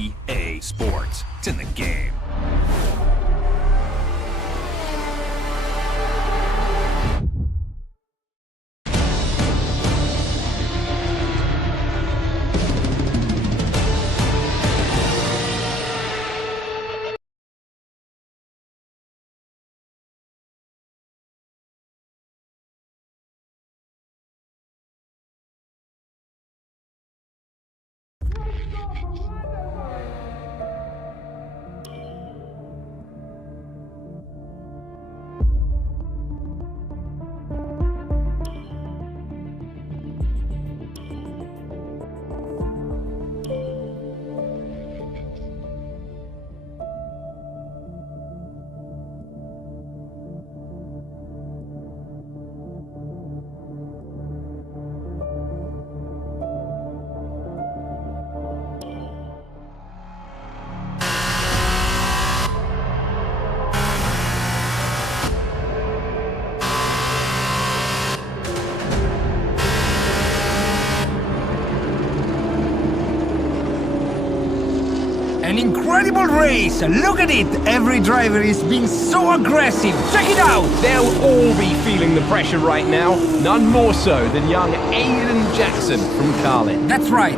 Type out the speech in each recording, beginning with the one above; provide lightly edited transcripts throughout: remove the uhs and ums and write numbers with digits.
EA Sports. It's in the game. An incredible race! Look at it! Every driver is being so aggressive! Check it out! They'll all be feeling the pressure right now. None more so than young Aiden Jackson from Carlin. That's right.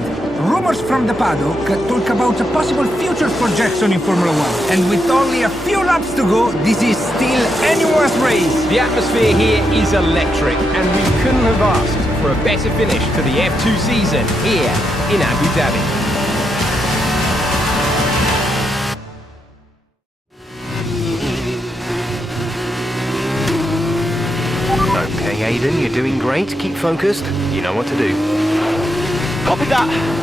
Rumors from the paddock talk about a possible future for Jackson in Formula 1. And with only a few laps to go, this is still anyone's race. The atmosphere here is electric, and we couldn't have asked for a better finish to the F2 season here in Abu Dhabi. Okay, Aiden, you're doing great. Keep focused. You know what to do. Copy that.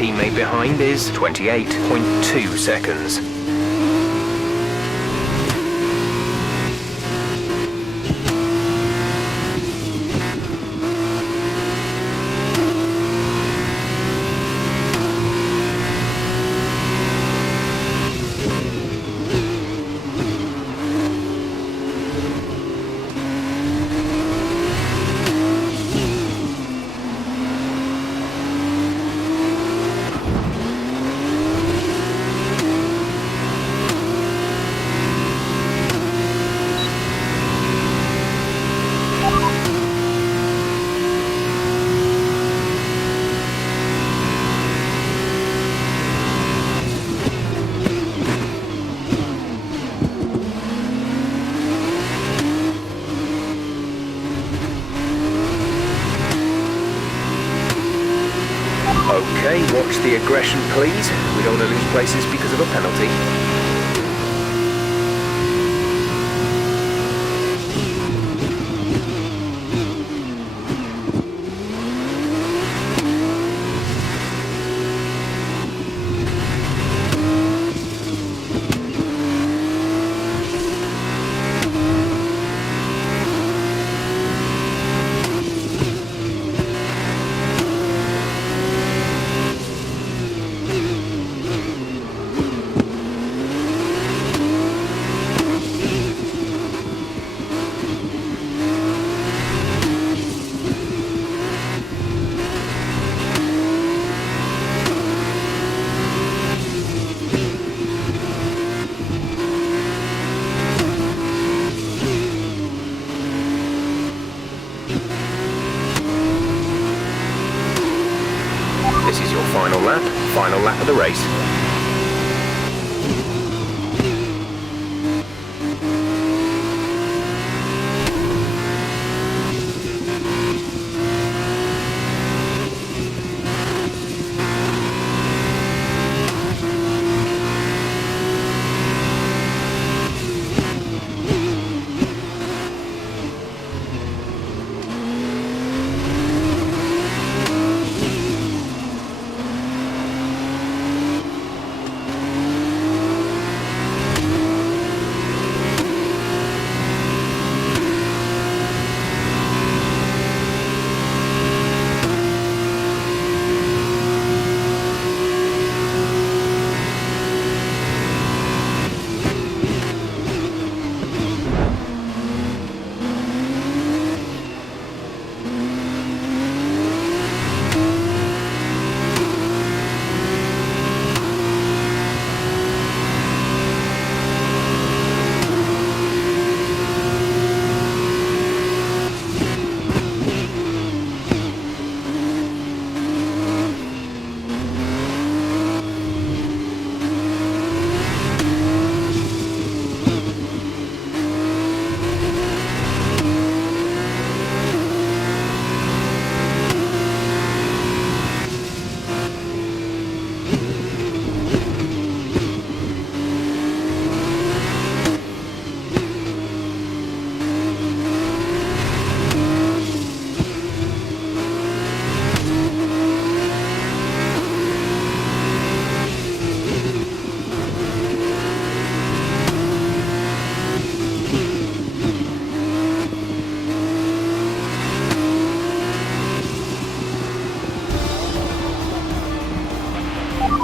Teammate behind is 28.2 seconds. the aggression, please. We don't want to lose places because of a penalty. This is your final lap of the race.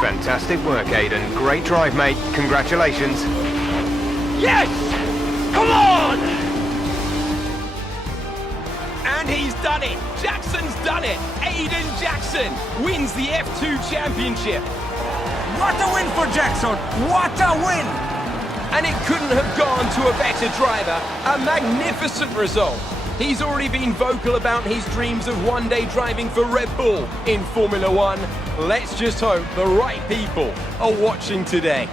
Fantastic work, Aiden. Great drive, mate. Congratulations. Yes! Come on! And he's done it! Jackson's done it! Aiden Jackson wins the F2 Championship! What a win for Jackson! What a win! And it couldn't have gone to a better driver. A magnificent result. He's already been vocal about his dreams of one day driving for Red Bull in Formula One. Let's just hope the right people are watching today.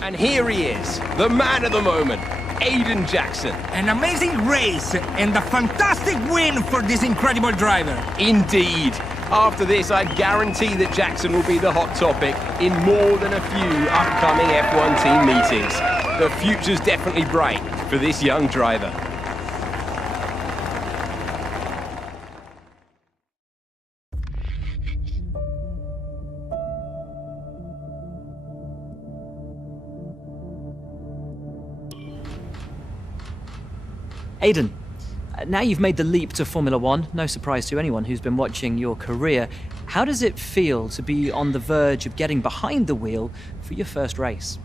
And here he is, the man of the moment, Aiden Jackson. An amazing race and a fantastic win for this incredible driver. Indeed. After this, I guarantee that Jackson will be the hot topic in more than a few upcoming F1 team meetings. The future's definitely bright for this young driver. Aiden, now you've made the leap to Formula One, no surprise to anyone who's been watching your career. How does it feel to be on the verge of getting behind the wheel for your first race?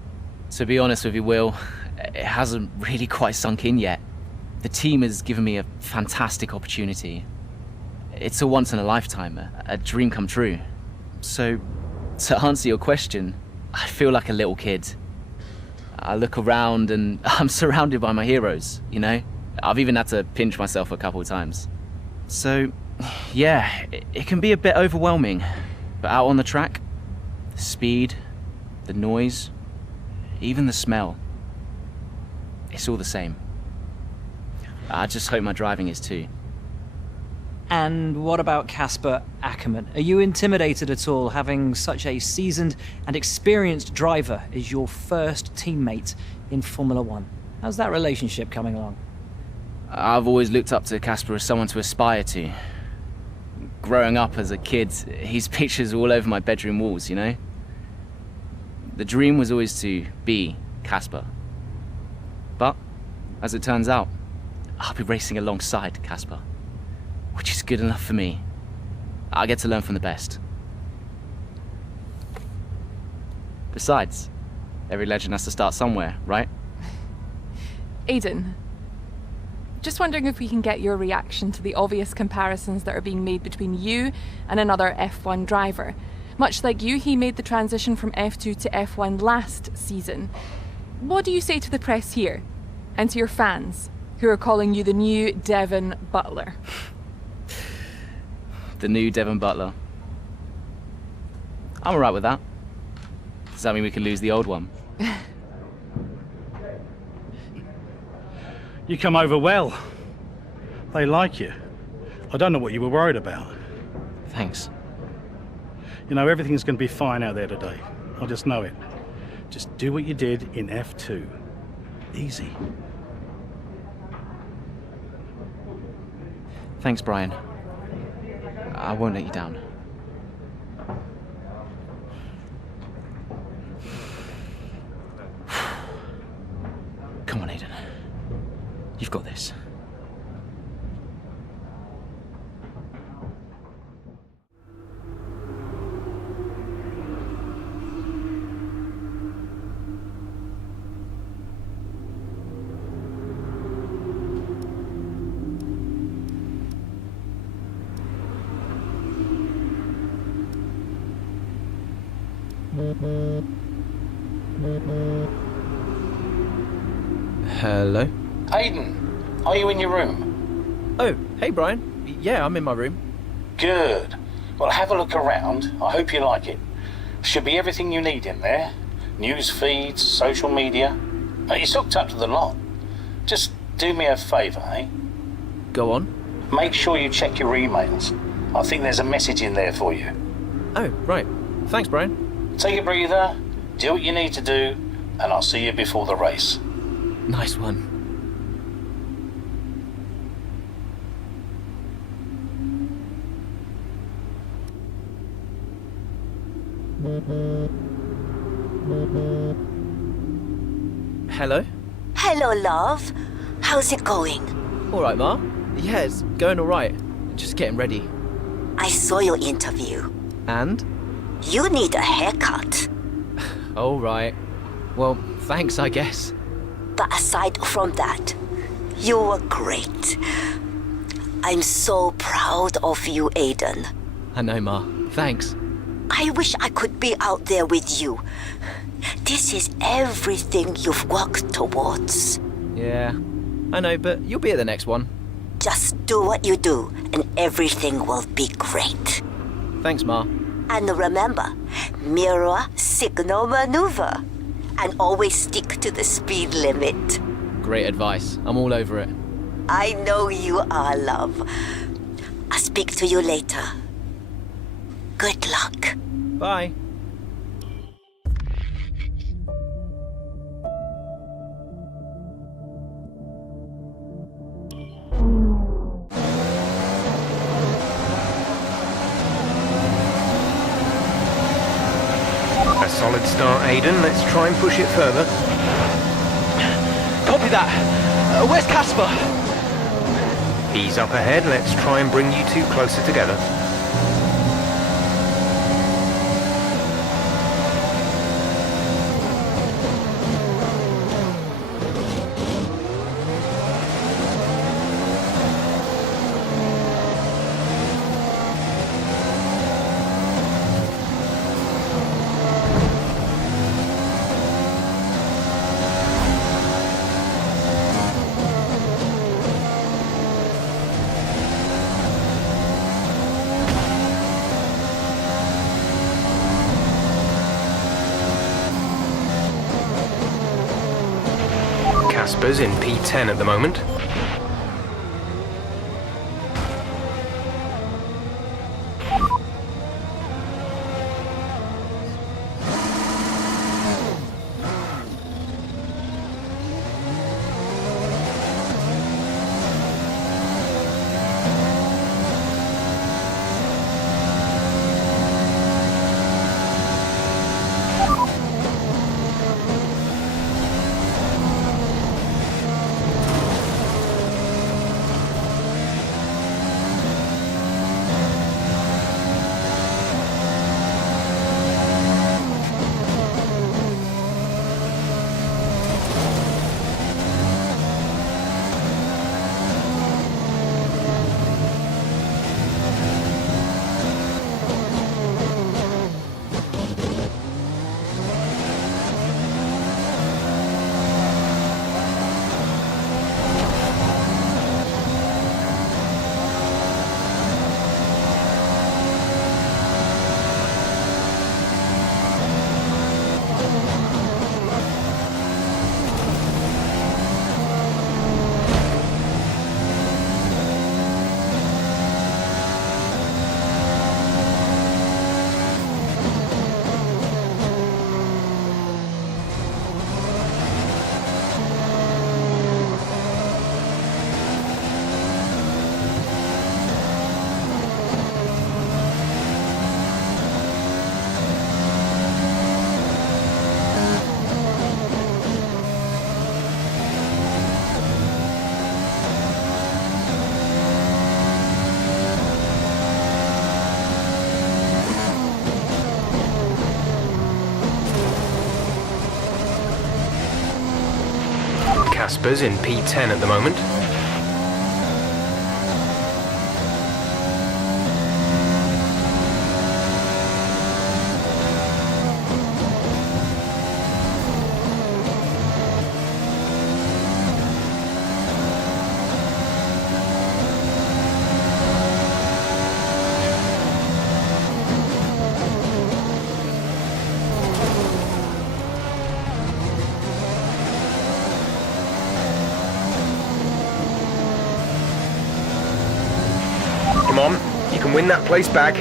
To be honest with you, Will, it hasn't really quite sunk in yet. The team has given me a fantastic opportunity. It's a once in a lifetime, a dream come true. So, to answer your question, I feel like a little kid. I look around and I'm surrounded by my heroes, you know? I've even had to pinch myself a couple of times. So, yeah, it can be a bit overwhelming. But out on the track, the speed, the noise, even the smell, it's all the same. I just hope my driving is too. And what about Casper Ackerman? Are you intimidated at all having such a seasoned and experienced driver as your first teammate in Formula One? How's that relationship coming along? I've always looked up to Casper as someone to aspire to. Growing up as a kid, his pictures all over my bedroom walls, you know? The dream was always to be Casper. But, as it turns out, I'll be racing alongside Casper, which is good enough for me. I get to learn from the best. Besides, every legend has to start somewhere, right? Aiden, just wondering if we can get your reaction to the obvious comparisons that are being made between you and another F1 driver. Much like you, he made the transition from F2 to F1 last season. What do you say to the press here, and to your fans, who are calling you the new Devon Butler? The new Devon Butler. I'm alright with that. Does that mean we can lose the old one? You come over well. They like you. I don't know what you were worried about. Thanks. You know, everything's going to be fine out there today. I just know it. Just do what you did in F2. Easy. Thanks, Brian. I won't let you down. Come on, Aiden. You've got this. Hello? Aiden, are you in your room? Oh, hey Brian. Yeah, I'm in my room. Good. Well, have a look around. I hope you like it. Should be everything you need in there. News feeds, social media. It's hooked up to the lot. Just do me a favour, eh? Go on. Make sure you check your emails. I think there's a message in there for you. Oh, right. Thanks, Brian. Take a breather, do what you need to do, and I'll see you before the race. Nice one. Hello? Hello, love. How's it going? All right, Ma. Yeah, it's going all right. Just getting ready. I saw your interview. And? You need a haircut. All right. Well, thanks, I guess. But aside from that, you were great. I'm so proud of you, Aiden. I know, Ma. Thanks. I wish I could be out there with you. This is everything you've worked towards. Yeah, I know, but you'll be at the next one. Just do what you do, and everything will be great. Thanks, Ma. And remember, mirror signal maneuver. And always stick to the speed limit. Great advice. I'm all over it. I know you are, love. I'll speak to you later. Good luck. Bye. A solid start, Aiden. Let's try and push it further. Copy that. Where's Casper? He's up ahead. Let's try and bring you two closer together. Casper's in P10 at the moment. Casper's in P10 at the moment. Come on, you can win that place back.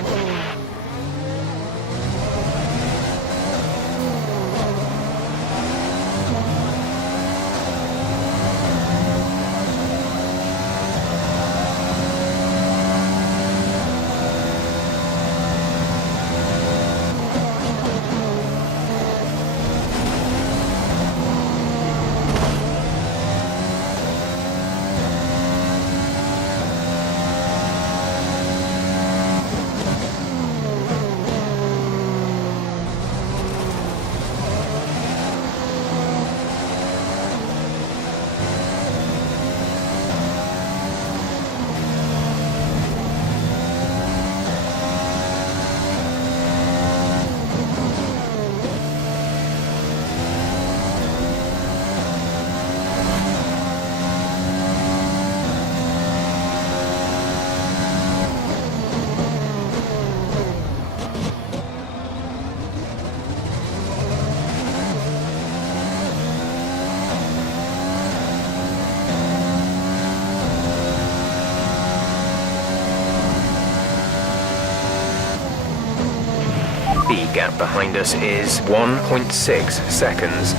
The gap behind us is 1.6 seconds.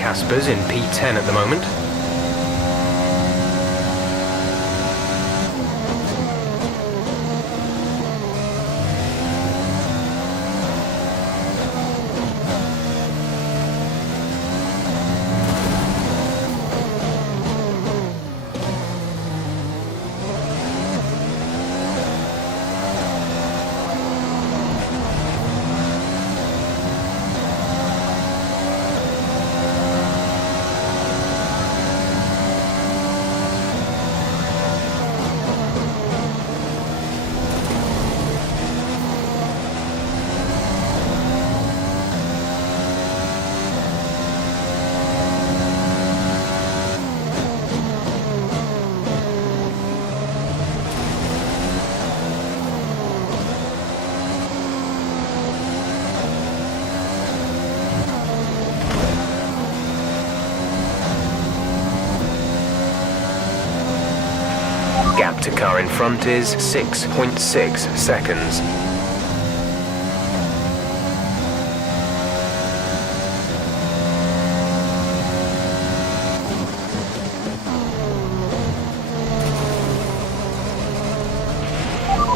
Casper's in P10 at the moment. Gap to car in front is 6.6 seconds.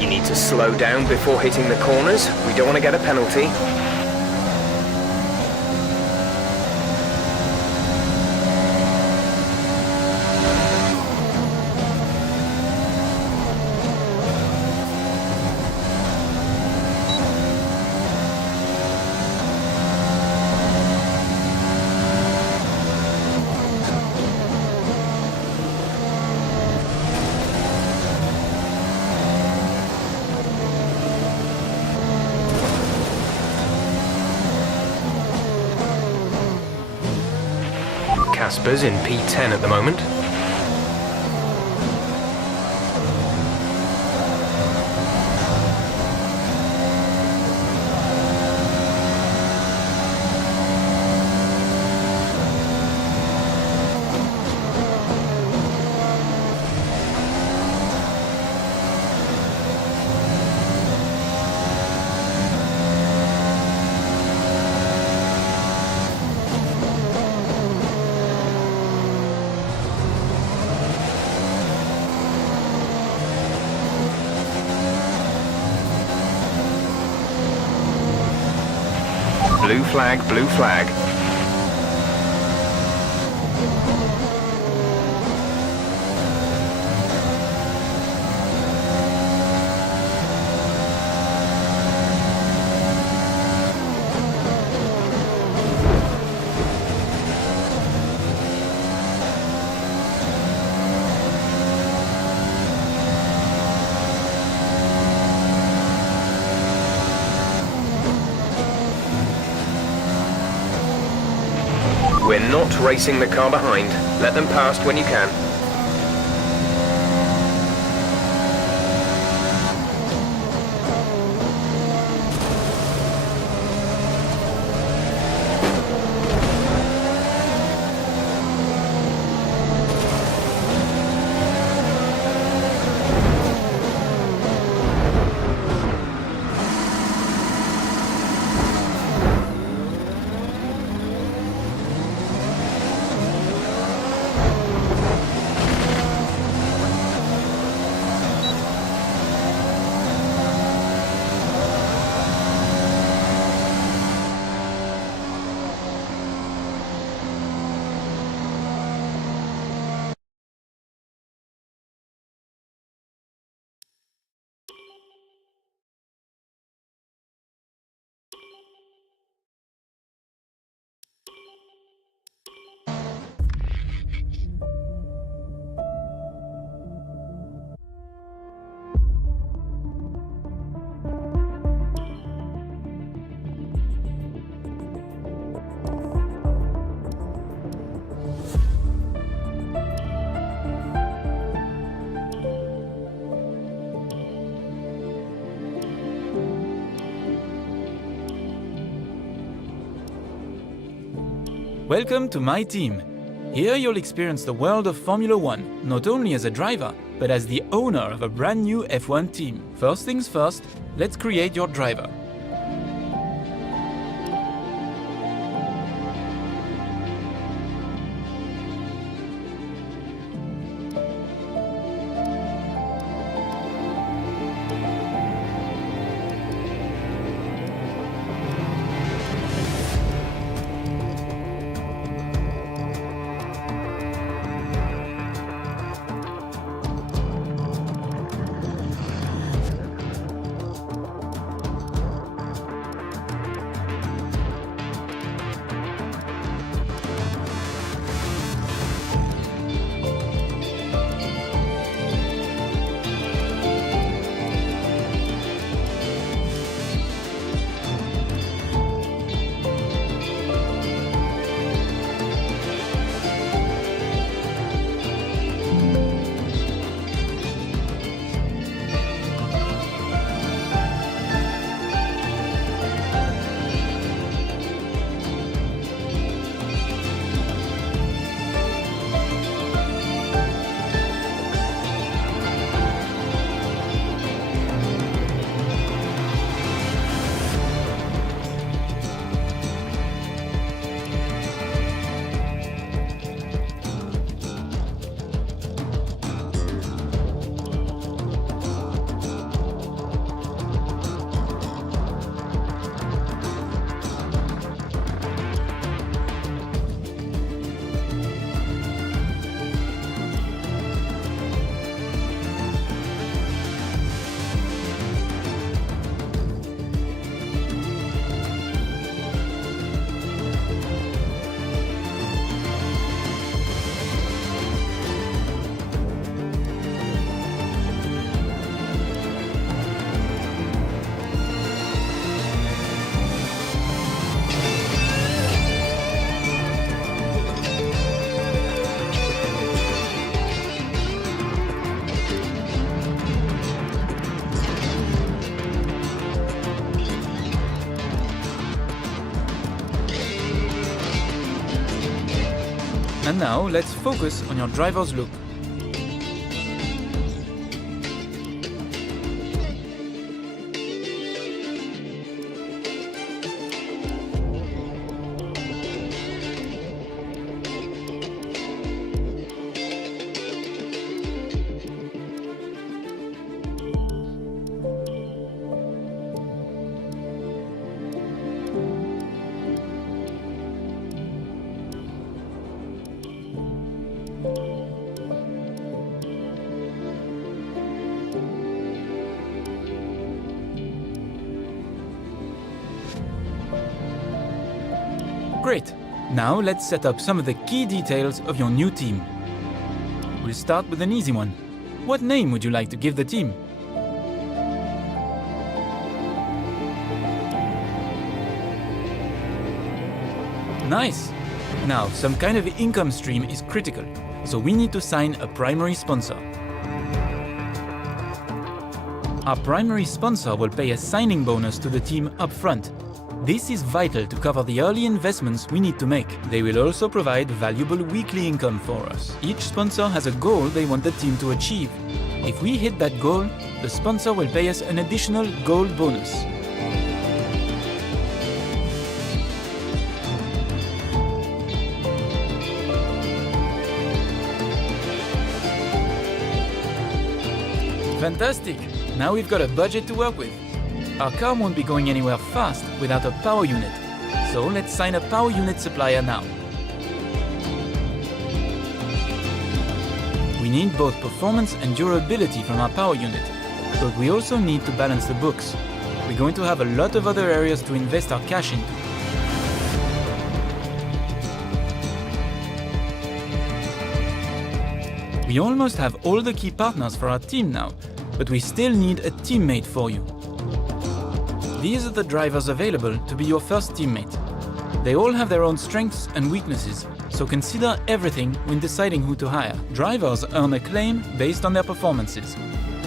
You need to slow down before hitting the corners. We don't want to get a penalty. Casper's in P10 at the moment. Blue flag, blue flag. We're not racing the car behind. Let them past when you can. Welcome to my team. Here you'll experience the world of Formula One, not only as a driver, but as the owner of a brand new F1 team. First things first, let's create your driver. And now let's focus on your driver's look. Great! Now let's set up some of the key details of your new team. We'll start with an easy one. What name would you like to give the team? Nice! Now, some kind of income stream is critical, so we need to sign a primary sponsor. Our primary sponsor will pay a signing bonus to the team up front. This is vital to cover the early investments we need to make. They will also provide valuable weekly income for us. Each sponsor has a goal they want the team to achieve. If we hit that goal, the sponsor will pay us an additional gold bonus. Fantastic! Now we've got a budget to work with. Our car won't be going anywhere fast without a power unit, so let's sign a power unit supplier now. We need both performance and durability from our power unit, but we also need to balance the books. We're going to have a lot of other areas to invest our cash into. We almost have all the key partners for our team now, but we still need a teammate for you. These are the drivers available to be your first teammate. They all have their own strengths and weaknesses, so consider everything when deciding who to hire. Drivers earn acclaim based on their performances.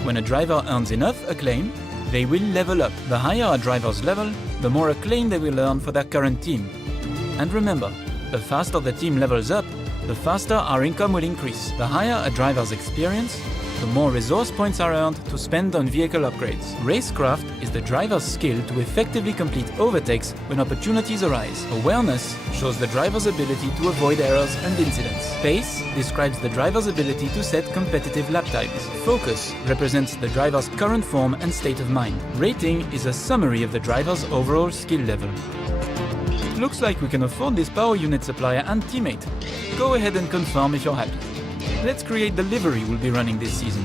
When a driver earns enough acclaim, they will level up. The higher a driver's level, the more acclaim they will earn for their current team. And remember, the faster the team levels up, the faster our income will increase. The higher a driver's experience, the more resource points are earned to spend on vehicle upgrades. Racecraft is the driver's skill to effectively complete overtakes when opportunities arise. Awareness shows the driver's ability to avoid errors and incidents. Pace describes the driver's ability to set competitive lap times. Focus represents the driver's current form and state of mind. Rating is a summary of the driver's overall skill level. Looks like we can afford this power unit supplier and teammate. Go ahead and confirm if you're happy. Let's create the livery we'll be running this season.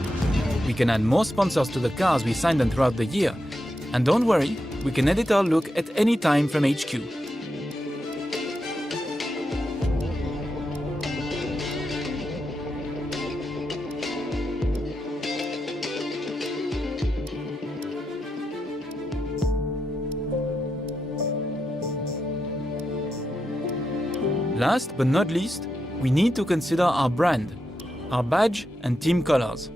We can add more sponsors to the cars we signed them throughout the year. And don't worry, we can edit our look at any time from HQ. Last but not least, we need to consider our brand, our badge and team colors.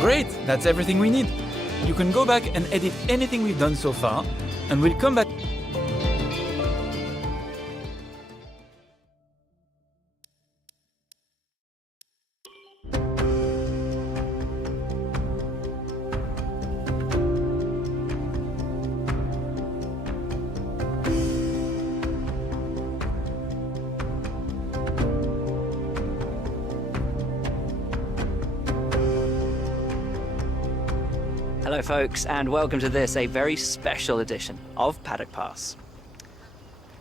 Great, that's everything we need. You can go back and edit anything we've done so far, and we'll come back. Hello folks, and welcome to this, a very special edition of Paddock Pass.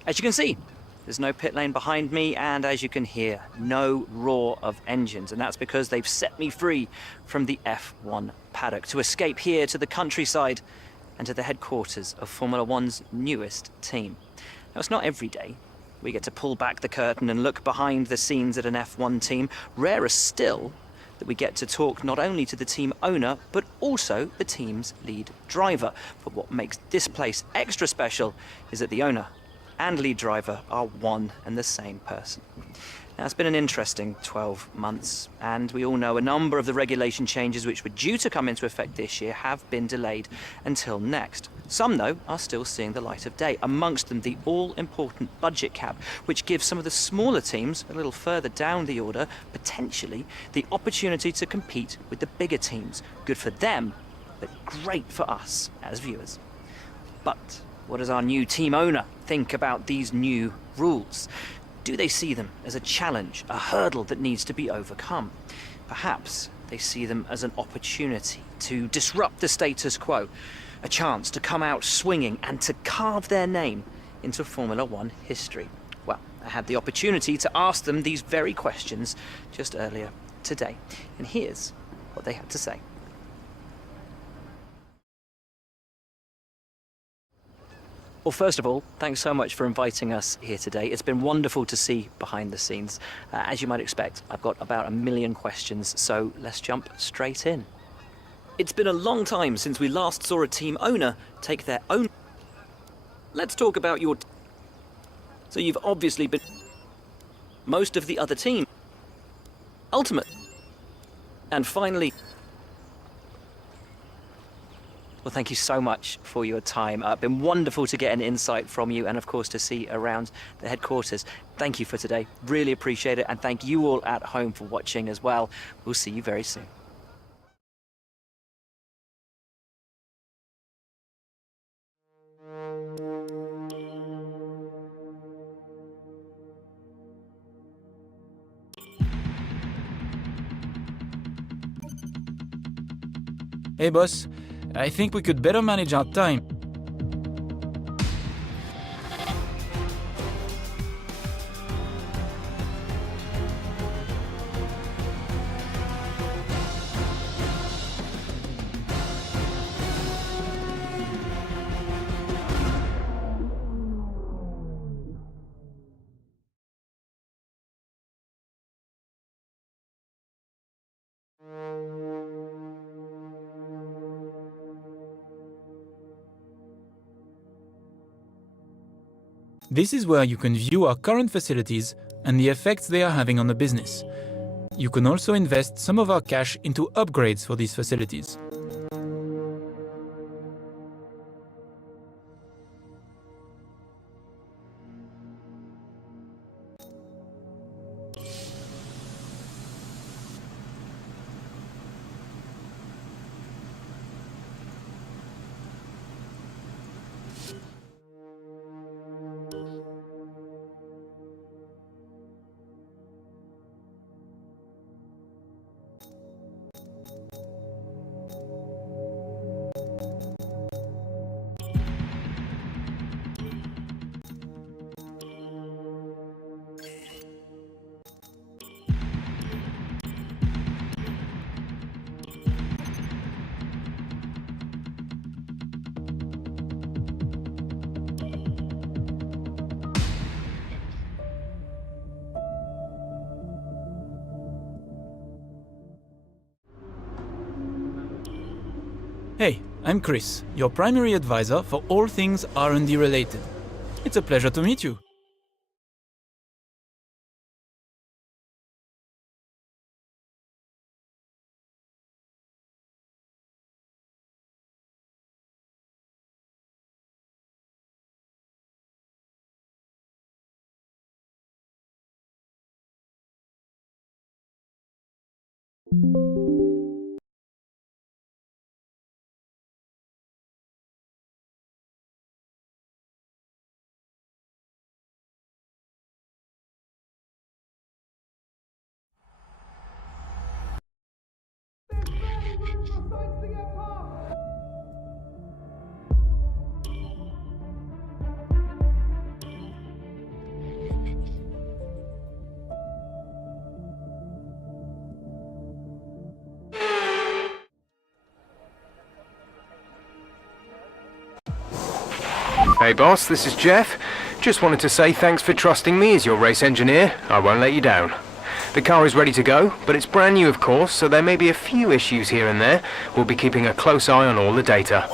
As you can see, there's no pit lane behind me, and as you can hear, no roar of engines, and that's because they've set me free from the F1 paddock to escape here to the countryside and to the headquarters of Formula One's newest team. Now, it's not every day we get to pull back the curtain and look behind the scenes at an F1 team. Rarer still that we get to talk not only to the team owner, but also the team's lead driver. But what makes this place extra special is that the owner and lead driver are one and the same person. Now, it's been an interesting 12 months, and we all know a number of the regulation changes which were due to come into effect this year have been delayed until next. Some, though, are still seeing the light of day, amongst them the all-important budget cap, which gives some of the smaller teams a little further down the order, potentially, the opportunity to compete with the bigger teams. Good for them, but great for us as viewers. But what does our new team owner think about these new rules? Do they see them as a challenge, a hurdle that needs to be overcome? Perhaps they see them as an opportunity to disrupt the status quo, a chance to come out swinging and to carve their name into Formula One history. Well, I had the opportunity to ask them these very questions just earlier today, and here's what they had to say. Well, first of all, thanks so much for inviting us here today. It's been wonderful to see behind the scenes. As you might expect, I've got about 1 million questions, so let's jump straight in. It's been a long time since we last saw a team owner take their own... Let's talk about your... So you've obviously been... Most of the other team. Ultimate. And finally... Well, thank you so much for your time. It's been wonderful to get an insight from you and, of course, to see around the headquarters. Thank you for today. Really appreciate it. And thank you all at home for watching as well. We'll see you very soon. Hey boss, I think we could better manage our time. This is where you can view our current facilities and the effects they are having on the business. You can also invest some of our cash into upgrades for these facilities. Hey, I'm Chris, your primary advisor for all things R&D related. It's a pleasure to meet you. Hey boss, this is Jeff. Just wanted to say thanks for trusting me as your race engineer. I won't let you down. The car is ready to go, but it's brand new of course, so there may be a few issues here and there. We'll be keeping a close eye on all the data.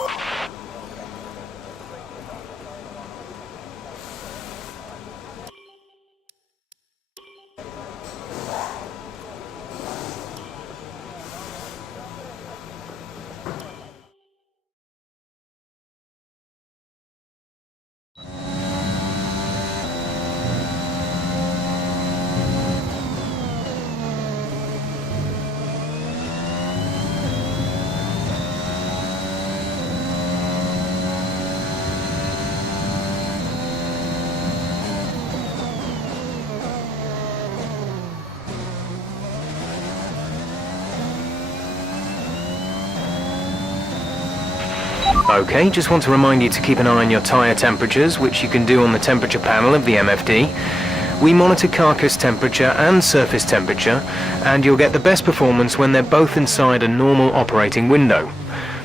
Okay, just want to remind you to keep an eye on your tyre temperatures, which you can do on the temperature panel of the MFD. We monitor carcass temperature and surface temperature, and you'll get the best performance when they're both inside a normal operating window.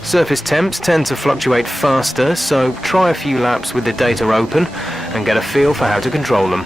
Surface temps tend to fluctuate faster, so try a few laps with the data open and get a feel for how to control them.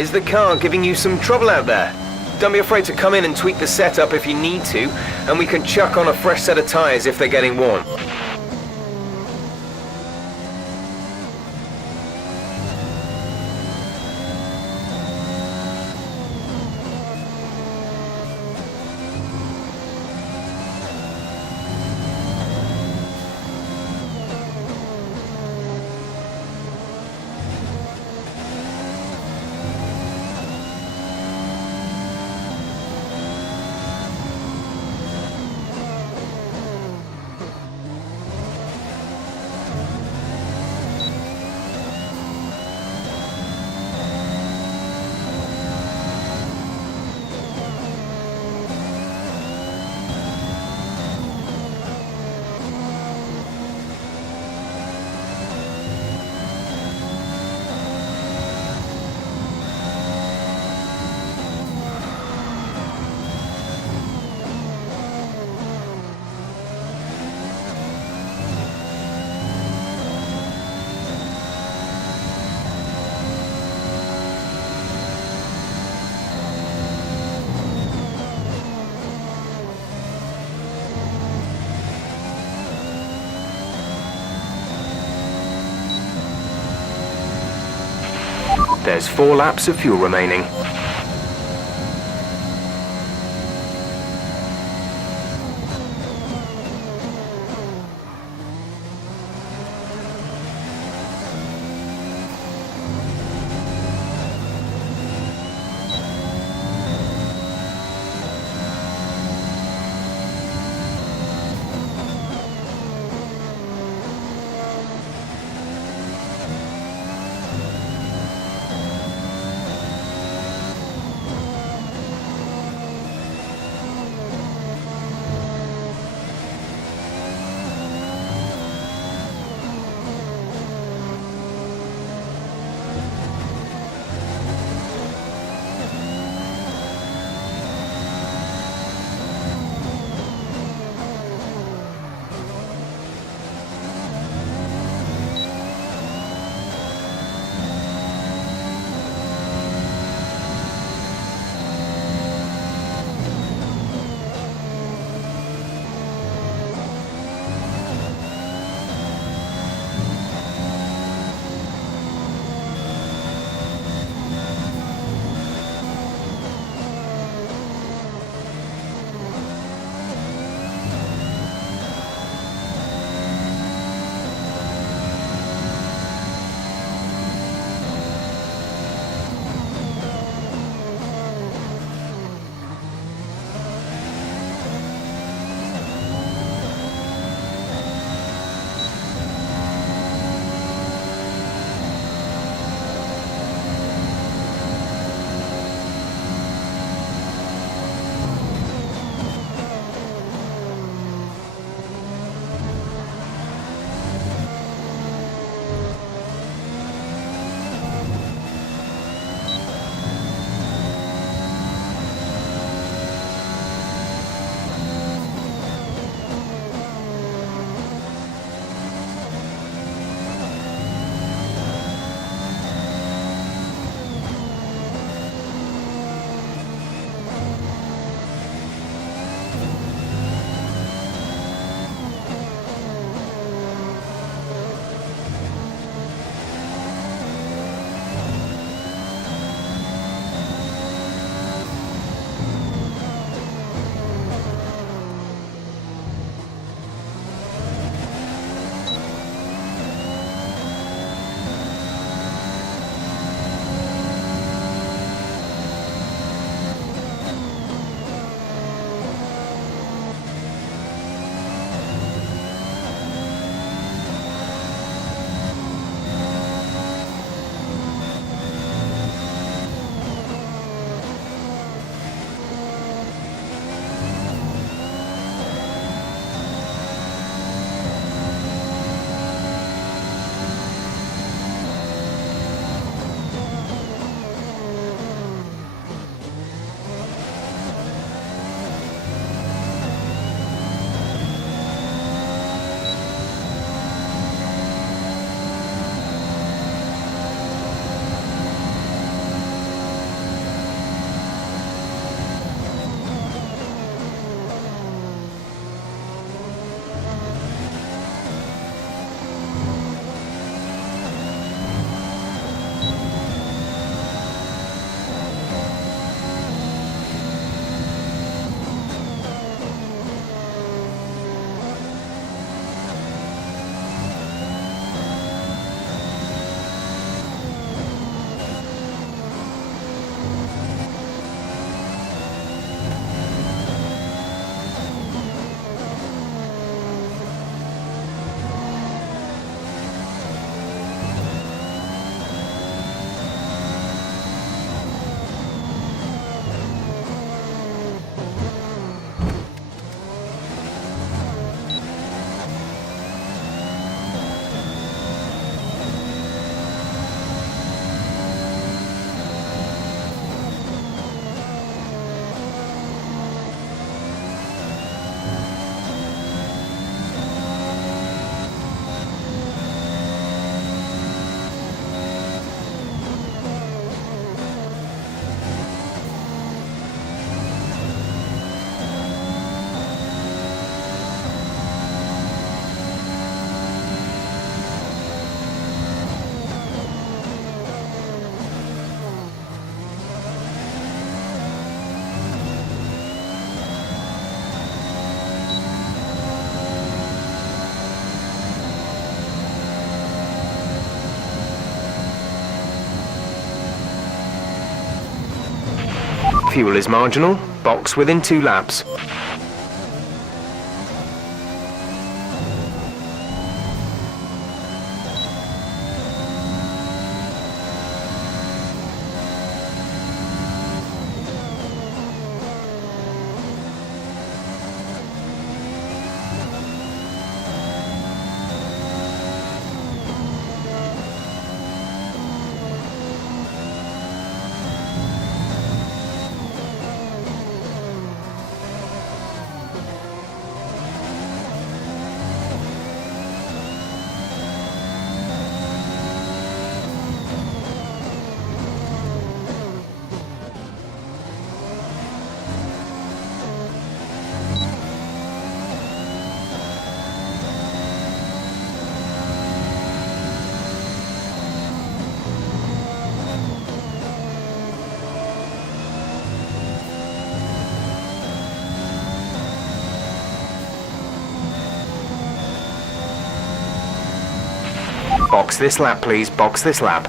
Is the car giving you some trouble out there? Don't be afraid to come in and tweak the setup if you need to, and we can chuck on a fresh set of tyres if they're getting worn. There's 4 laps of fuel remaining. fuel is marginal. Box within 2 laps. Box this lap, please. Box this lap.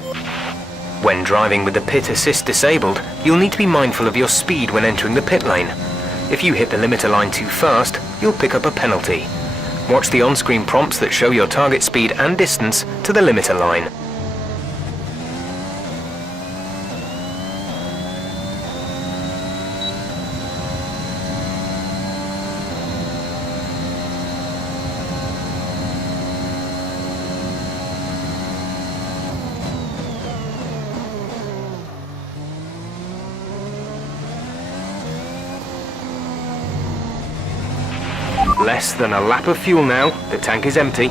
When driving with the pit assist disabled, you'll need to be mindful of your speed when entering the pit lane. If you hit the limiter line too fast, you'll pick up a penalty. Watch the on-screen prompts that show your target speed and distance to the limiter line. Less than a lap of fuel now. The tank is empty.